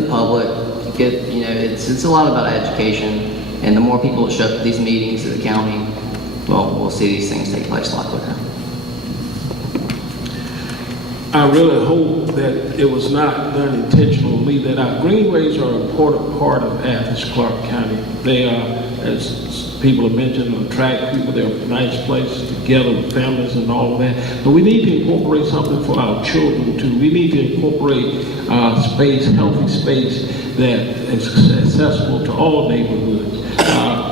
the public, get, you know, it's a lot about education, and the more people that show up at these meetings at the county, well, we'll see these things take place a lot quicker. I really hope that it was not done intentionally, that our greenways are an important part of Athens, Clark County. They are, as people have mentioned, attract people. They're nice places to gather with families and all of that. But we need to incorporate something for our children too. We need to incorporate space, healthy space that is accessible to all neighborhoods.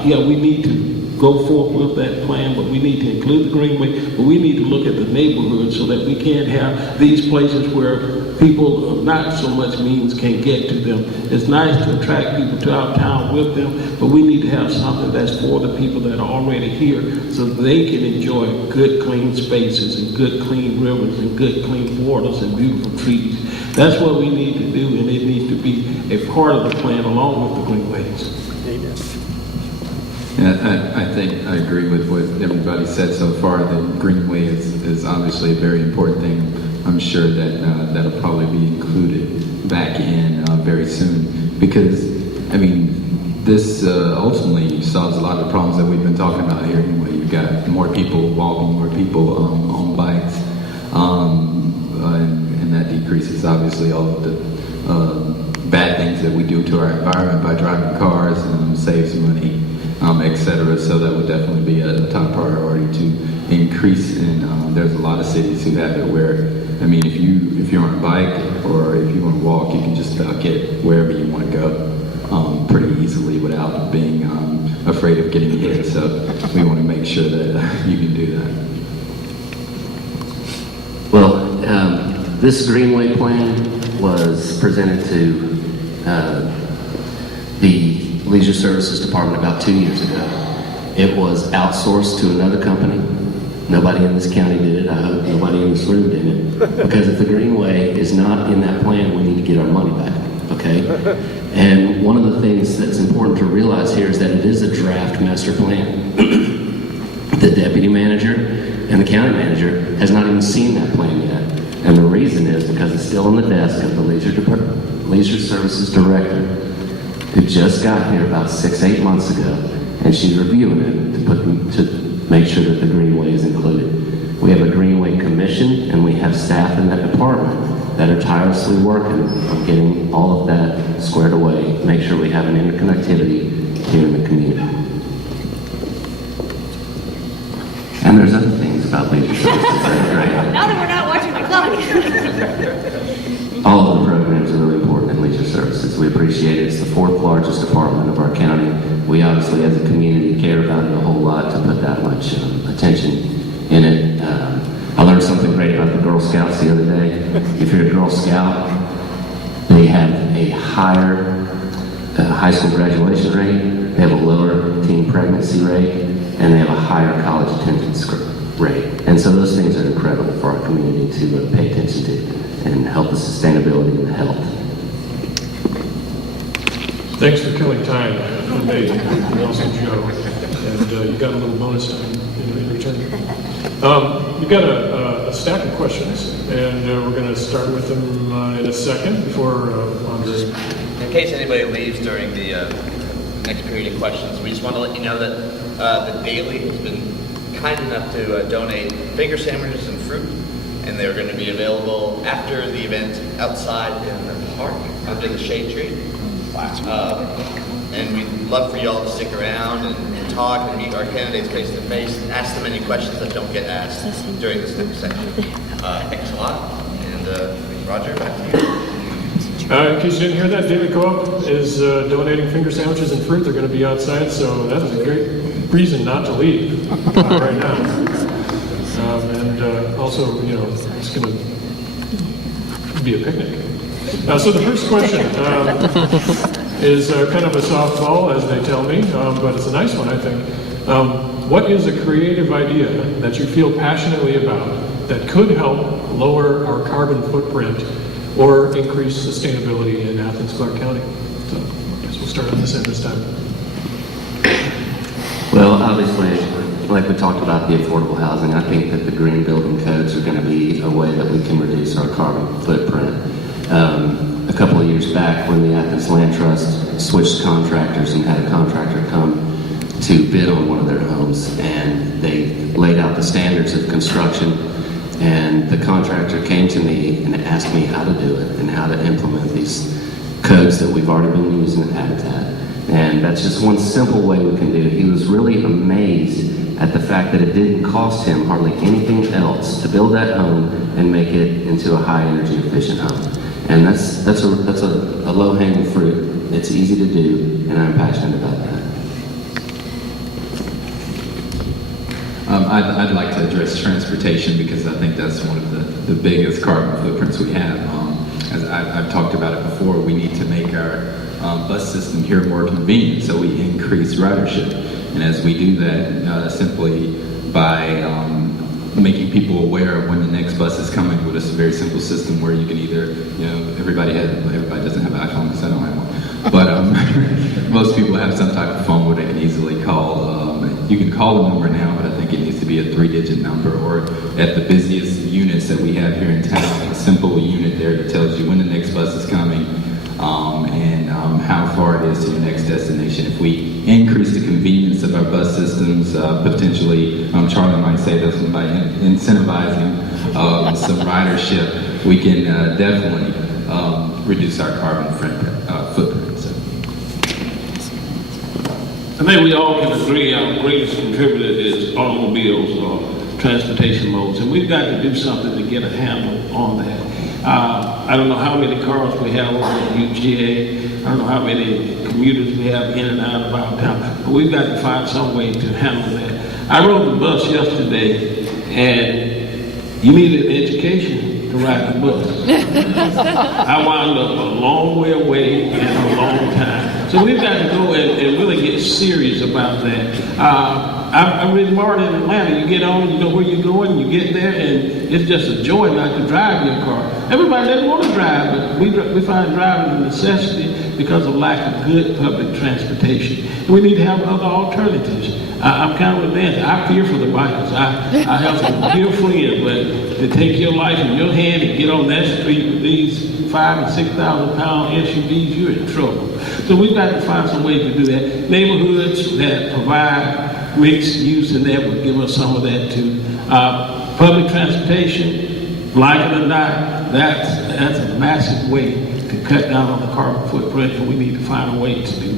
Yeah, we need to go forth with that plan, but we need to include the greenway, but we need to look at the neighborhood so that we can't have these places where people of not so much means can get to them. It's nice to attract people to our town with them, but we need to have something that's for the people that are already here so that they can enjoy good, clean spaces and good, clean rivers and good, clean waters and beautiful trees. That's what we need to do, and it needs to be a part of the plan along with the greenways. Yeah, I think I agree with what everybody said so far. The greenway is obviously a very important thing. I'm sure that that'll probably be included back in very soon, because I mean this ultimately solves a lot of the problems that we've been talking about here. Anyway, you've got more people walking, more people on bikes, and that decreases obviously all of the bad things that we do to our environment by driving cars, and saves money. Etc. So that would definitely be a top priority to increase. And there's a lot of cities who have it where, I mean, if you're on a bike or if you want to walk, you can just about get wherever you want to go pretty easily without being afraid of getting hit. So we want to make sure that you can do that. Well, this Greenway plan was presented to the Leisure Services Department about 2 years ago. It was outsourced to another company. Nobody in this county did it. I hope nobody in this room did it. Because if the Greenway is not in that plan, we need to get our money back, okay? And one of the things that's important to realize here is that it is a draft master plan. The deputy manager and the county manager has not even seen that plan yet. And the reason is because it's still on the desk of the Leisure Services Director, who just got here about 6-8 months ago, and she's reviewing it to make sure that the Greenway is included. We have a Greenway Commission, and we have staff in that department that are tirelessly working on getting all of that squared away, make sure we have an interconnectivity here in the community. And there's other things about Leisure Services that are great. Now that we're not watching the clock. All of the programs are really important in Leisure Services. We appreciate it. It's the 4th largest department of our county. We obviously, as a community, care about it a whole lot to put that much attention in it. I learned something great about the Girl Scouts the other day. If you're a Girl Scout, they have a higher high school graduation rate, they have a lower teen pregnancy rate, and they have a higher college attendance rate. And so those things are incredible for our community to pay attention to and help the sustainability and the health. Thanks for killing time for me and also Joe. And you got a little bonus time in return. We've got a stack of questions, and we're going to start with them in a second before Andre. In case anybody leaves during the next period of questions, we just want to let you know that the Daily has been kind enough to donate finger sandwiches and fruit, and they're going to be available after the event outside in the park under the shade tree. And we'd love for you all to stick around and talk and meet our candidates face to face and ask them any questions that don't get asked during this next section. Thanks a lot. And Roger, back to you. In case you didn't hear that, Daily Co-op is donating finger sandwiches and fruit. They're going to be outside, so that is a great reason not to leave right now. And also, you know, it's going to be a picnic. So the first question is kind of a softball, as they tell me, but it's a nice one, I think. What is a creative idea that you feel passionately about that could help lower our carbon footprint or increase sustainability in Athens, Clark County? So I guess we'll start on this end this time. Well, obviously, like we talked about the affordable housing, I think that the green building codes are going to be a way that we can reduce our carbon footprint. A couple of years back when the Athens Land Trust switched contractors and had a contractor come to bid on one of their homes, and they laid out the standards of construction, and the contractor came to me and asked me how to do it and how to implement these codes that we've already been using at Habitat. And that's just one simple way we can do it. He was really amazed at the fact that it didn't cost him hardly anything else to build that home and make it into a high energy efficient home. And that's a low-hanging fruit. It's easy to do, and I'm passionate about that. I'd like to address transportation because I think that's one of the biggest carbon footprints we have. As I've talked about it before, we need to make our bus system here more convenient, so we increase ridership. And as we do that, simply by making people aware of when the next bus is coming with a very simple system where you can either, everybody doesn't have an iPhone because I don't have one, but most people have some type of phone where they can easily call. You can call the number now, but I think it needs to be a 3-digit number, or at the busiest units that we have here in town, a simple unit there that tells you when the next bus is coming and how far it is to your next destination. If we increase the convenience of our bus systems, potentially, Charlie might say this one, by incentivizing some ridership, we can definitely reduce our carbon footprint. So. I think we all can agree our greatest contributor is automobiles or transportation modes, and we've got to do something to get a handle on that. I don't know how many cars we have over at UGA. I don't know how many commuters we have in and out of our town, but we've got to find some way to handle that. I rode the bus yesterday, and you needed an education to ride the bus. I wound up a long way away in a long time. So we've got to go and really get serious about that. I've ridden more in Atlanta. You get on, you know where you're going, you get there, and it's just a joy not to drive your car. Everybody doesn't want to drive, but we find driving a necessity because of lack of good public transportation. And we need to have other alternatives. I'm kind of with Nancy. I fear for the bikers. I have some dear friends, but to take your life in your hand and get on that street with these 5,000 and 6,000 pound SUVs, you're in trouble. So we've got to find some ways to do that. Neighborhoods that provide mixed use and that would give us some of that too. Public transportation, like it or not, that's a massive way to cut down on the carbon footprint, and we need to find a way to do